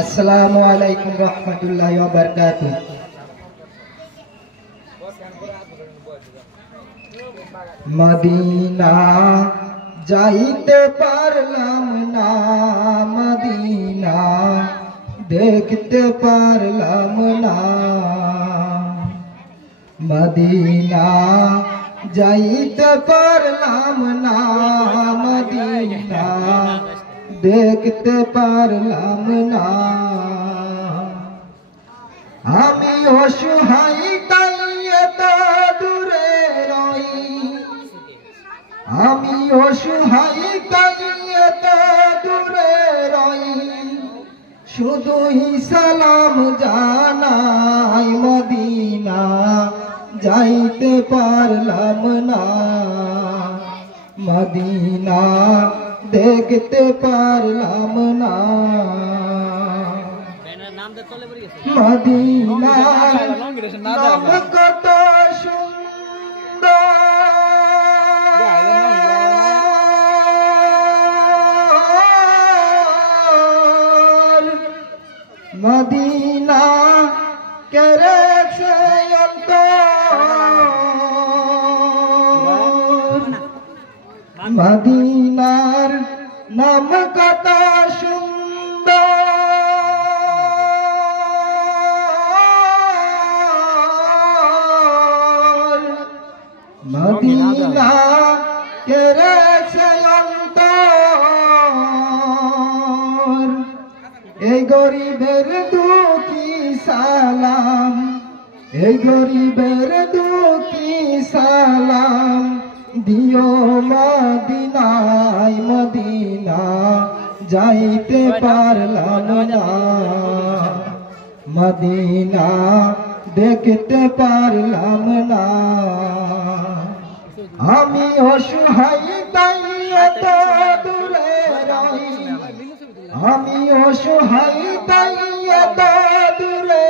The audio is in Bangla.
আসসালামু আলাইকুম রহমতুল্লাহি ওয়া বারাকাতুহু। মদিনা যাইতে পারলাম না, মদিনা দেখতে পারলাম না, মদিনা যাইতে পারলাম না, মদিনা দেখতে পারলাম না। আমি অসহায় তাই এত দূরে রই, আমি অসহায় তাই এত দূরে রই, শুধুই সালাম জানাই, মদিনা যাইতে পারলাম না, মদিনা দেখতে পারলাম না। মদিনার নাম কত সুন্দর, মদিনা কেড়েছে অন্তর, মদিনার নাম কত সুন্দর, মদিনা কেড়েছে অন্তর। এই গরিবের দুঃখী সালাম, এই গরিবের দুঃখী সালাম দিও মদিনায়, মদিনা যাইতে পারলাম না, মদিনা দেখতে পারলাম না। আমি অসহায় তাই এত দূরে রই, আমি অসহায় তাই এত দূরে